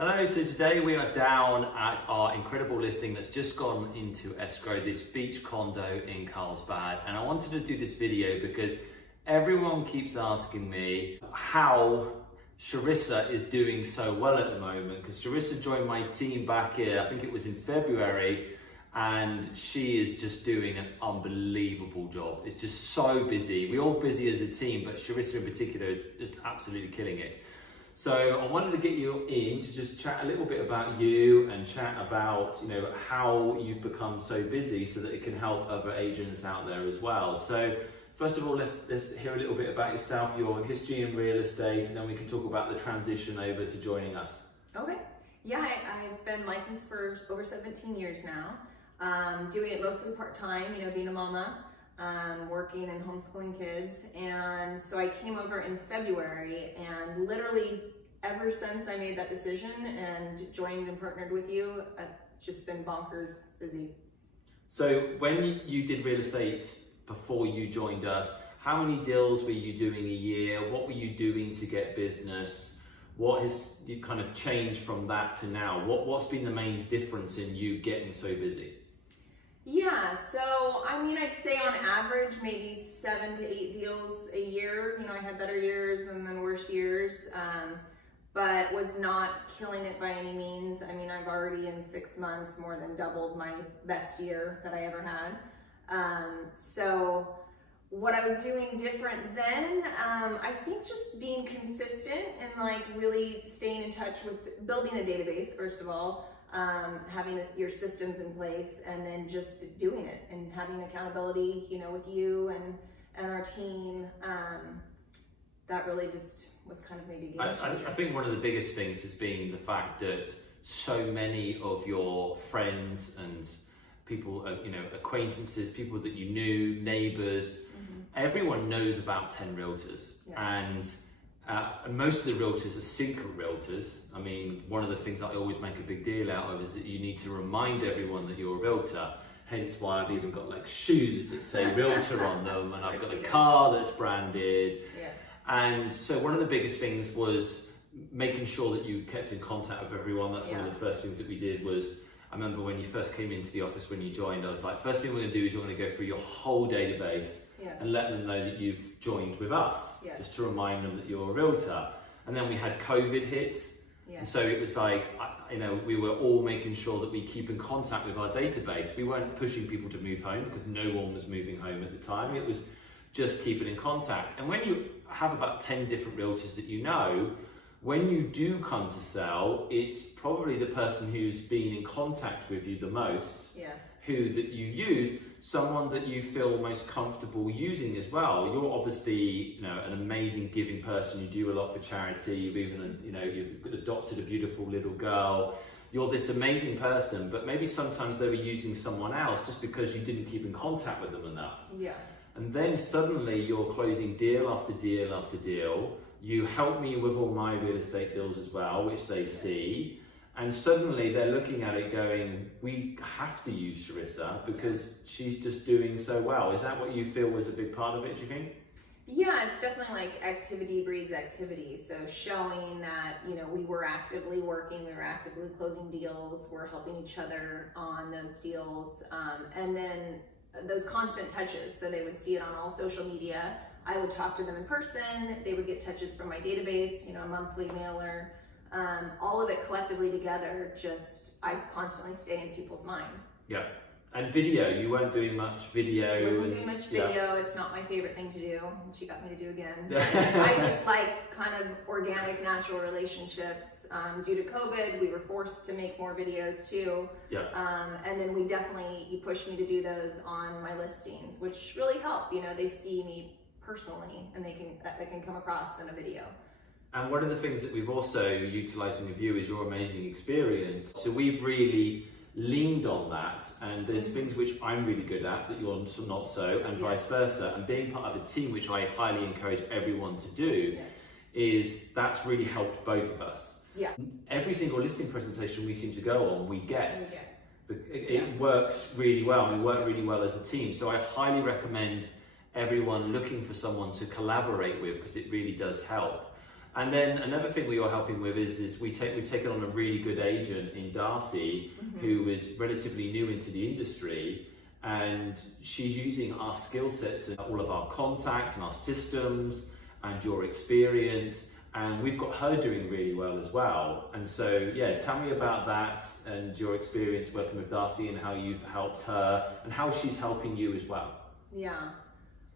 Hello, so today we are down at our incredible listing that's just gone into escrow, this beach condo in Carlsbad. And I wanted to do this video because everyone keeps asking me how Charissa is doing so well at the moment, because Charissa joined my team back here, I think it was in February, and she is just doing an unbelievable job. It's just so busy. We're all busy as a team, but Charissa in particular is just absolutely killing it. So I wanted to get you in to just chat a little bit about you and chat about, how you've become so busy so that it can help other agents out there as well. So first of all, let's hear a little bit about yourself, your history in real estate, and then we can talk about the transition over to joining us. Okay. Yeah, I've been licensed for over 17 years now. Doing it mostly part-time, being a mama. Working and homeschooling kids, and so I came over in February, and literally ever since I made that decision and joined and partnered with you, I've just been bonkers busy. So when you did real estate before you joined us, how many deals were you doing a year? What were you doing to get business? What has you kind of changed from that to now? What's been the main difference in you getting so busy? Yeah, so I'd say on average maybe 7 to 8 deals a year. I had better years and then worse years, but was not killing it by any means. I've already in 6 months more than doubled my best year that I ever had. So what I was doing different then, I think just being consistent and really staying in touch with building a database, first of all. Having your systems in place, and then just doing it and having accountability, with you and our team. That really just was kind of maybe a game changer. I think one of the biggest things has been the fact that so many of your friends and people, acquaintances, people that you knew, neighbors, everyone knows about 10 Realtors. Yes. And most of the realtors are secret realtors. One of the things that I always make a big deal out of is that you need to remind everyone that you're a realtor. Hence why I've even got shoes that say realtor on them, and I've got a car that's branded. Yes. And so one of the biggest things was making sure that you kept in contact with everyone. That's one of the first things that we did. Was I remember when you first came into the office, when you joined, I was like, first thing we're going to do is you're going to go through your whole database. Yes. And let them know that you've joined with us, just to remind them that you're a realtor. And then we had COVID hit, and so it was we were all making sure that we keep in contact with our database. We weren't pushing people to move home because no one was moving home at the time. It was just keeping in contact. And when you have about 10 different realtors that you know, when you do come to sell, it's probably the person who's been in contact with you the most, who that you use, someone that you feel most comfortable using as well. You're obviously, an amazing giving person. You do a lot for charity. You've even, you've adopted a beautiful little girl. You're this amazing person, but maybe sometimes they were using someone else just because you didn't keep in contact with them enough. Yeah. And then suddenly you're closing deal after deal after deal. You help me with all my real estate deals as well, which they see. And suddenly they're looking at it going, we have to use Charissa because she's just doing so well. Is that what you feel was a big part of it, do you think? Yeah, it's definitely activity breeds activity. So showing that, we were actively working, we were actively closing deals, we're helping each other on those deals. And then those constant touches. So they would see it on all social media. I would talk to them in person. They would get touches from my database, a monthly mailer. All of it collectively together, I constantly stay in people's mind. Yeah. And video, you weren't doing much video. I wasn't doing much video. It's not my favorite thing to do. She got me to do again. I just like kind of organic, natural relationships. Due to COVID, we were forced to make more videos too. Yeah. And then you pushed me to do those on my listings, which really help. They see me personally, and they can come across in a video. And one of the things that we've also utilising with you is your amazing experience. So we've really leaned on that, and there's things which I'm really good at that you're not so, and vice versa. And being part of a team, which I highly encourage everyone to do, is that's really helped both of us. Yeah. Every single listing presentation we seem to go on, we get. It works really well, and we work really well as a team. So I highly recommend everyone looking for someone to collaborate with, because it really does help. And then another thing we are helping with is we've taken on a really good agent in Darcy, who is relatively new into the industry, and she's using our skill sets and all of our contacts and our systems and your experience, and we've got her doing really well as well. And so, yeah, tell me about that and your experience working with Darcy and how you've helped her and how she's helping you as well. Yeah.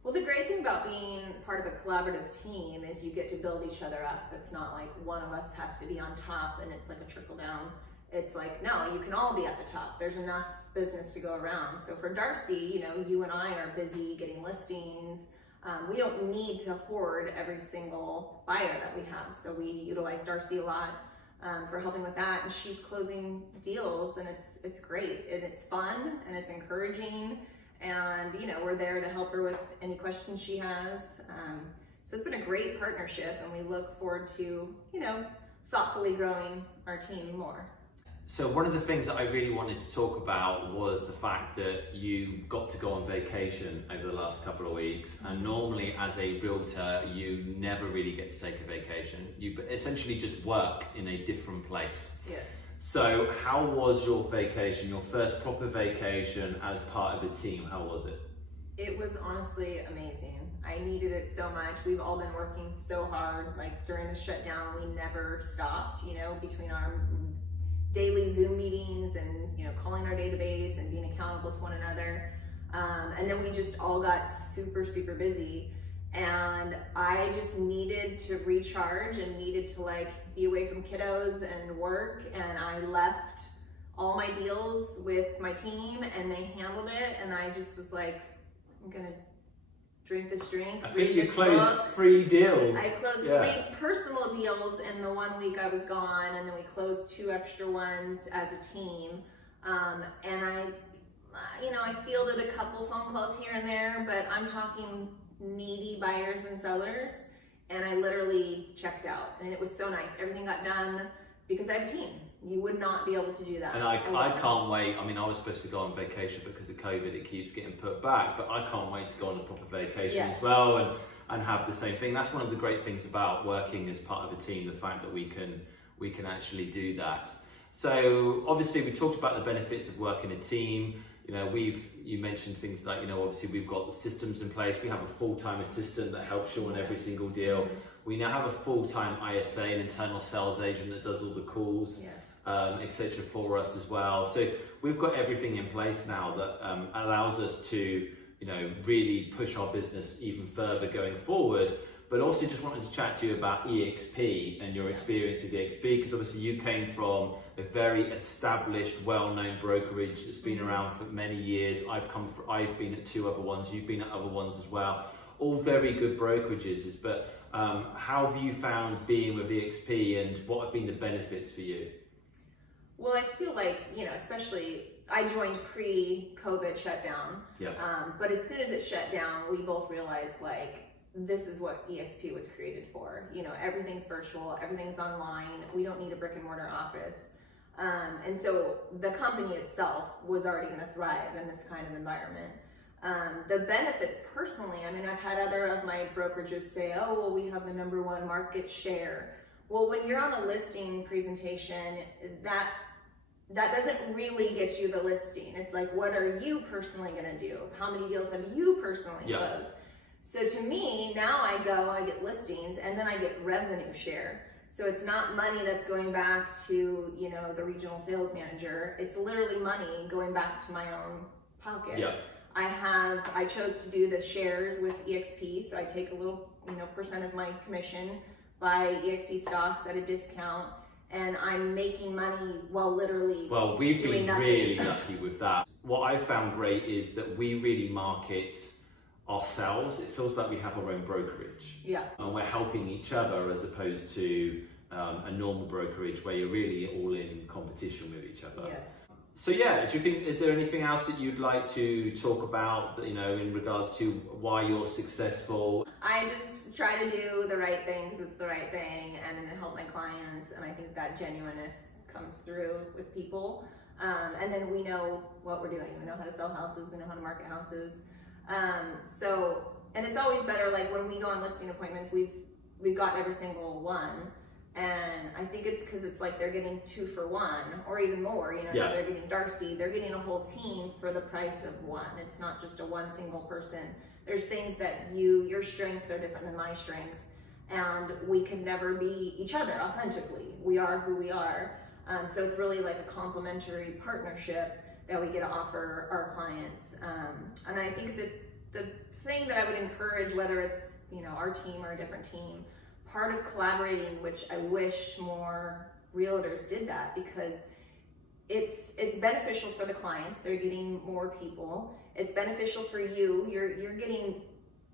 Well, the great thing about being part of a collaborative team is you get to build each other up. It's not like one of us has to be on top and it's like a trickle down. It's like, no, you can all be at the top. There's enough business to go around. So for Darcy, you know, you and I are busy getting listings. We don't need to hoard every single buyer that we have. So we utilize Darcy a lot for helping with that. And she's closing deals, and it's great. And it's fun and it's encouraging. And, you know, we're there to help her with any questions she has. So it's been a great partnership, and we look forward to, you know, thoughtfully growing our team more. So one of the things that I really wanted to talk about was the fact that you got to go on vacation over the last couple of weeks. And normally as a realtor, you never really get to take a vacation. You essentially just work in a different place. Yes. So how was your vacation, your first proper vacation as part of a team? How was it? It was honestly amazing. I needed it so much. We've all been working so hard. Like during the shutdown, we never stopped, you know, between our daily Zoom meetings and, you know, calling our database and being accountable to one another. And then we just all got super, super busy. And I just needed to recharge and needed to like be away from kiddos and work. And I left all my deals with my team and they handled it. And I just was like, I'm gonna drink this drink. I think you closed 3 deals. I closed 3 personal deals in the 1 week I was gone, and then we closed 2 extra ones as a team. And I, you know, I fielded a couple phone calls here and there, but I'm talking needy buyers and sellers, and I literally checked out. And it was so nice. Everything got done because I have a team. You would not be able to do that. And I can't wait. I mean, I was supposed to go on vacation because of COVID. It keeps getting put back, but I can't wait to go on a proper vacation as well and have the same thing. That's one of the great things about working as part of a team, the fact that we can actually do that. So obviously we've talked about the benefits of working a team. You know, you mentioned things like, you know, obviously we've got the systems in place. We have a full-time assistant that helps you on every single deal. We now have a full-time ISA, an internal sales agent that does all the calls, etc. for us as well. So we've got everything in place now that allows us to, you know, really push our business even further going forward. But also just wanted to chat to you about EXP and your experience with EXP, because obviously you came from a very established, well-known brokerage that's been around for many years. I've been at 2 other ones, you've been at other ones as well, all very good brokerages. But how have you found being with EXP, and what have been the benefits for you? Well, I feel like, you know, especially I joined pre-COVID shutdown, but as soon as it shut down, we both realized like, this is what EXP was created for. You know, everything's virtual, everything's online. We don't need a brick and mortar office. And so the company itself was already going to thrive in this kind of environment. The benefits personally, I mean, I've had other of my brokerages say, oh, well, we have the #1 market share. Well, when you're on a listing presentation, that doesn't really get you the listing. It's like, what are you personally going to do? How many deals have you personally closed? So to me, now I get listings, and then I get revenue share. So it's not money that's going back to, you know, the regional sales manager. It's literally money going back to my own pocket. I chose to do the shares with EXP, so I take a little, you know, % of my commission, buy EXP stocks at a discount, and I'm making money while literally we've been really lucky with that. What I found great is that we really market ourselves. It feels like we have our own brokerage. And we're helping each other as opposed to a normal brokerage where you're really all in competition with each other. So yeah, do you think, is there anything else that you'd like to talk about, you know, in regards to why you're successful? I just try to do the right thing because it's the right thing, and help my clients, and I think that genuineness comes through with people. And then we know what we're doing. We know how to sell houses, we know how to market houses. And it's always better, like when we go on listing appointments, we've got every single one. And I think it's because it's like they're getting 2 for 1 or even more, you know, Yeah. they're getting Darcy, they're getting a whole team for the price of one. It's not just a one single person. There's things that your strengths are different than my strengths, and we can never be each other authentically. We are who we are. So it's really like a complementary partnership that we get to offer our clients. And I think that the thing that I would encourage, whether it's, you know, our team or a different team, part of collaborating, which I wish more realtors did that, because it's beneficial for the clients. They're getting more people. It's beneficial for you. You're getting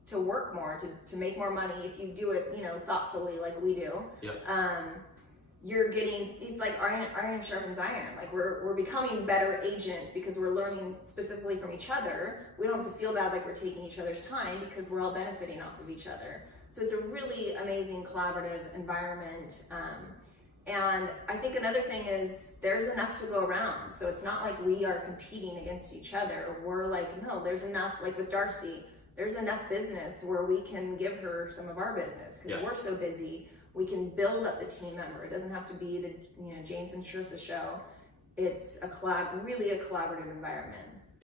to work more, to make more money if you do it, you know, thoughtfully like we do. Yep. You're getting, it's like iron sharpens iron. Like we're becoming better agents because we're learning specifically from each other. We don't have to feel bad like we're taking each other's time because we're all benefiting off of each other. So it's a really amazing collaborative environment. And I think another thing is there's enough to go around. So it's not like we are competing against each other. We're like, no, there's enough, like with Darcy, there's enough business where we can give her some of our business because we're so busy. We can build up the team member. It doesn't have to be the, you know, James and Charissa show. It's really a collaborative environment.